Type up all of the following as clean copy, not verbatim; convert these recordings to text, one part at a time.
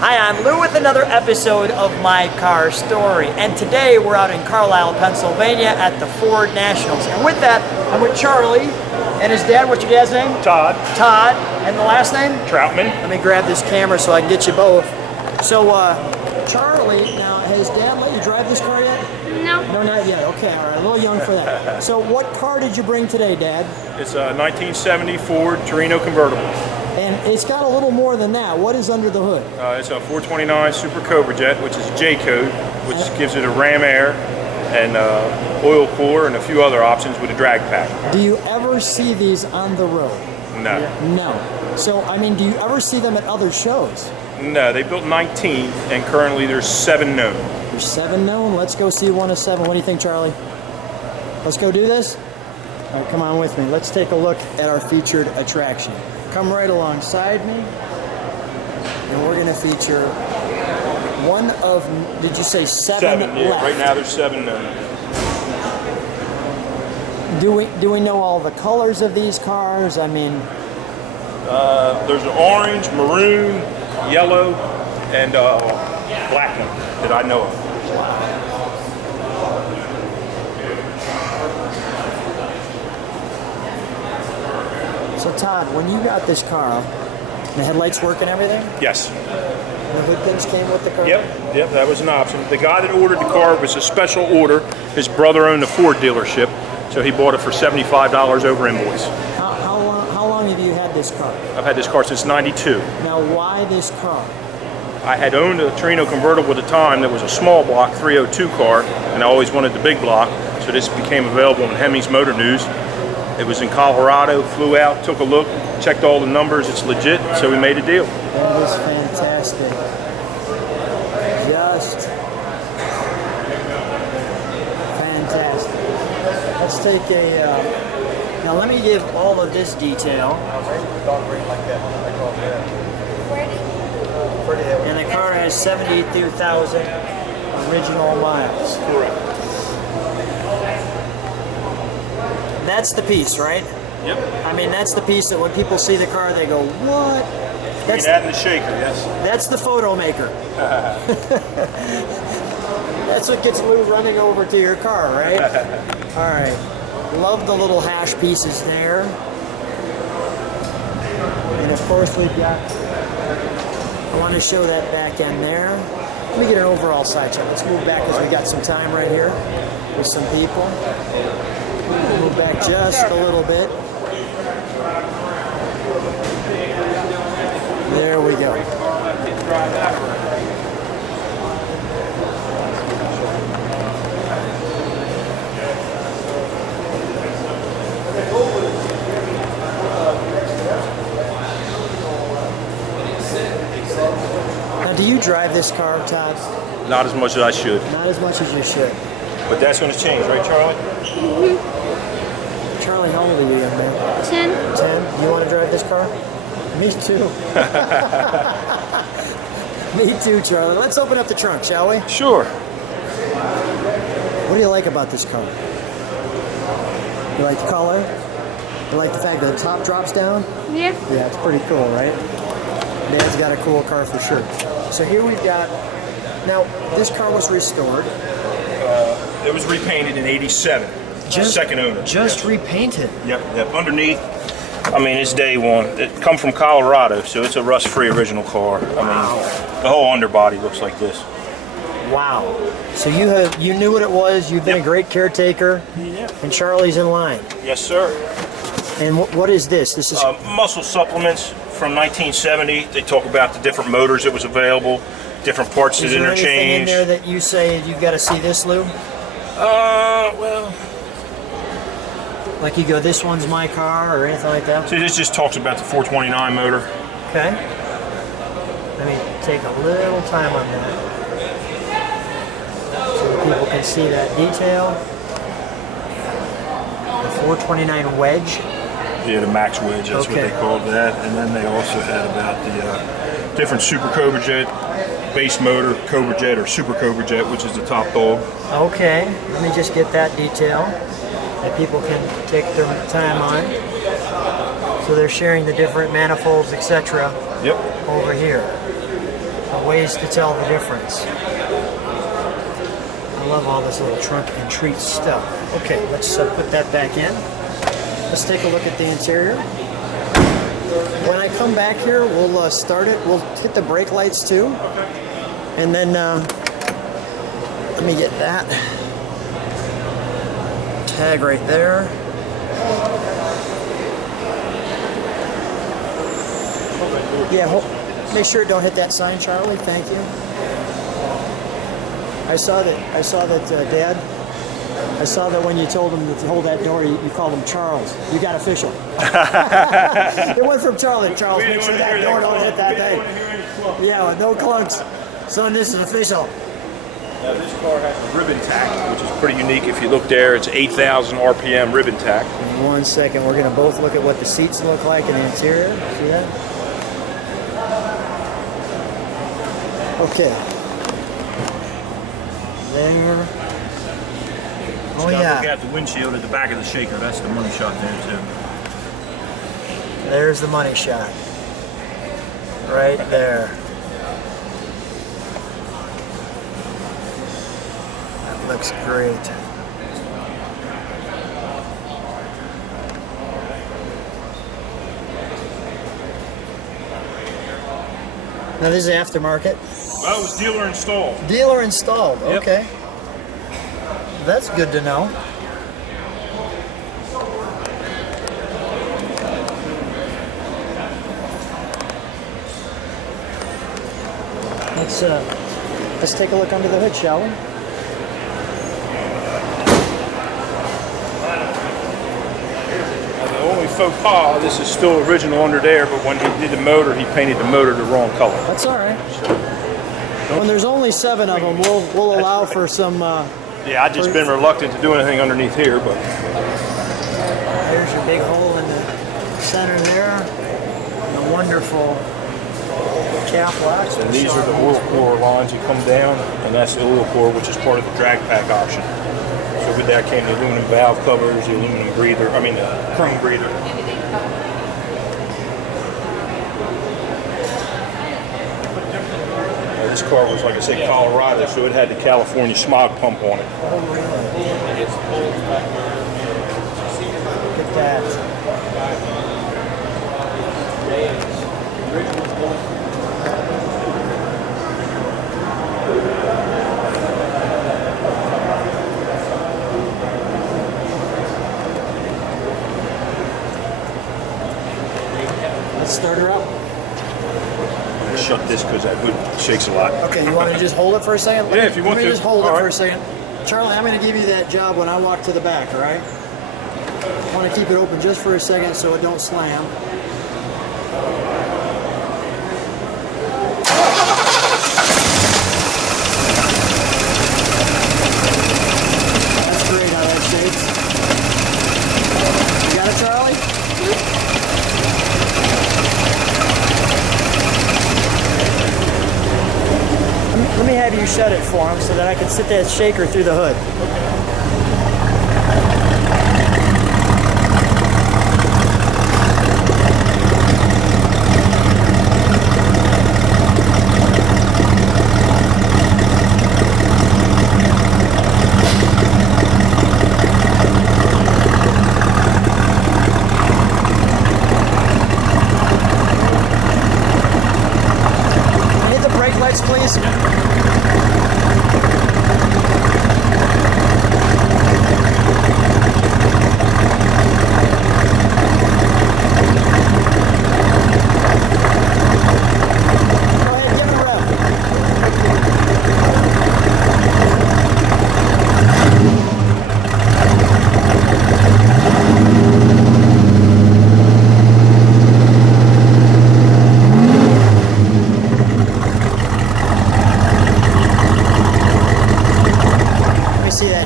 Hi, I'm Lou with another episode of My Car Story, and today we're out in Carlisle, Pennsylvania at the Ford Nationals. And with that, I'm with Charlie and his dad. What's your dad's name? Todd. Todd. And the last name? Troutman. Let me grab this camera so I can get you both. So, Charlie, now, has Dad let you drive this car yet? No. No, not yet. Okay, all right, a little young for that. So, what car did you bring today, Dad? It's a 1970 Ford Torino Convertible. And it's got a little more than that. What is under the hood? It's a 429 Super Cobra Jet, which is J code, which gives it a ram air and oil cooler and a few other options with a drag pack. Do you ever see these on the road? No. No. So, I mean, do you ever see them at other shows? No, they built 19, and currently there's 7 known. There's 7 known. Let's go see one of 7. What do you think, Charlie? Let's go do this? All right, come on with me. Let's take a look at our featured attraction. Come right alongside me, and we're going to feature one of, did you say 7 7, yeah. left? Right now there's 7 known. Do we know all the colors of these cars? I mean, There's an orange, maroon, yellow, and black one that I know of. so Todd, when you got this car, the headlights work and everything? Yes. The hood things came with the car? Yep, that was an option. The guy that ordered the car was a special order. His brother owned a Ford dealership, so he bought it for $75 over invoice. How long have you had this car? I've had this car since '92. Now, why this car? I had owned a Torino Convertible at the time that was a small block 302 car, and I always wanted the big block, so this became available in Hemi's Motor News. It was in Colorado, flew out, took a look, checked all the numbers, it's legit, so we made a deal. That is fantastic. Just fantastic. Let's take a, now let me give all of this detail. And the car has 72,000 original miles. Correct. That's the piece, right? Yep. I mean, that's the piece that when people see the car, they go, what? Between that and the shaker, yes. That's the photo maker. That's what gets Lou running over to your car, right? All right. Love the little hash pieces there. And of course we've got, I want to show that back end there. Let me get an overall side check. Let's move back because we got some time right here with some people. Move back just a little bit. There we go. Now, do you drive this car, Todd? Not as much as I should. Not as much as you should. But that's going to change, right, Charlie? Charlie, how old are you, young man? 10. 10? You want to drive this car? Me too. Me too, Charlie. Let's open up the trunk, shall we? Sure. What do you like about this car? You like the color? You like the fact that the top drops down? Yeah. Yeah, it's pretty cool, right? Dad's got a cool car for sure. So here we've got, now this car was restored. It was repainted in '87. Second owner. Just repainted. Yep. Underneath, I mean, it's day one. It come from Colorado, so it's a rust-free original car. I mean, the whole underbody looks like this. Wow. So you knew what it was. You've been a great caretaker. Yeah. And Charlie's in line. Yes, sir. And what is this? This is Muscle supplements from 1970. They talk about the different motors that was available, different parts that Is there anything in interchange. there that you say you got to see this, Lou? Well, Like you go, this one's my car, or anything like that? see, this just talks about the 429 motor. Okay. Let me take a little time on that, so people can see that detail. The 429 wedge. Yeah, the max wedge, that's Okay. what they called that. And then they also had about the different Super Cobra Jet, base motor, Cobra Jet, or Super Cobra Jet, which is the top dog. Okay, let me just get that detail that people can take their time on. So they're sharing the different manifolds, etc. Yep. over here. ways to tell the difference. I love all this little trunk and treat stuff. Okay, let's put that back in. Let's take a look at the interior. When I come back here, we'll start it. We'll hit the brake lights too. And then, let me get that. Tag right there. Yeah, make sure it don't hit that sign, Charlie. Thank you. I saw that, Dad. I saw that when you told him to hold that door, you called him Charles. You got official. It went from Charlie to Charles. Make sure that door don't hit that thing. Yeah, no clunks. Son, this is official. Now this car has a ribbon tack, which is pretty unique. If you look there, it's 8,000 RPM ribbon tack. In 1 second, we're going to both look at what the seats look like in the interior. See that? Okay. There. Oh yeah. Look at the windshield at the back of the shaker. That's the money shot there too. There's the money shot. Right there. That looks great. Now this is aftermarket. Well, it was dealer installed. Dealer installed, Yep. okay. That's good to know. Let's take a look under the hood, shall we? The only faux pas, this is still original under there, but when he did the motor, he painted the motor the wrong color. That's all right. When there's only 7 of them, we'll allow for some. Yeah, I've just been reluctant to do anything underneath here, but. There's your big hole in the center there. And the wonderful cap locks. And these are the oil core lines that come down, and that's the oil core, which is part of the drag pack option. So with that came the aluminum valve covers, the aluminum breather, I mean the chrome breather. This car was, like I said, Colorado, so it had the California smog pump on it. Oh, really? Look at that. Let's start her up. Shut this because that hood shakes a lot. Okay, you want to just hold it for a second? Yeah, if you want Let me to. just hold it All for right. a second. Charlie, I'm going to give you that job when I walk to the back, all right? I want to keep it open just for a second so it don't slam. That's great how that shakes. You got it, Charlie? Let me have you shut it for him so that I can sit that shaker through the hood. Hit the brake lights, please.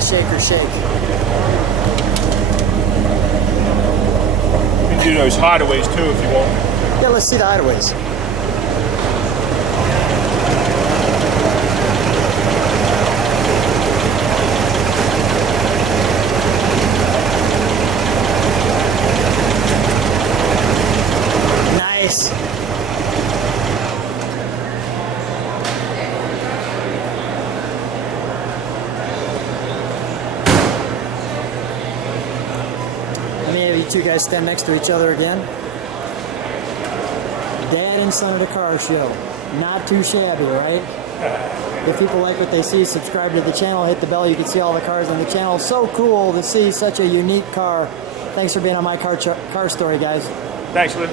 Shaker shake. You can do those hideaways too if you want. Yeah, let's see the hideaways. Nice. two guys stand next to each other again. Dad and son at a car show. Not too shabby, right? If people like what they see, subscribe to the channel, hit the bell. You can see all the cars on the channel. So cool to see such a unique car. Thanks for being on my car story, guys. Thanks, Lou.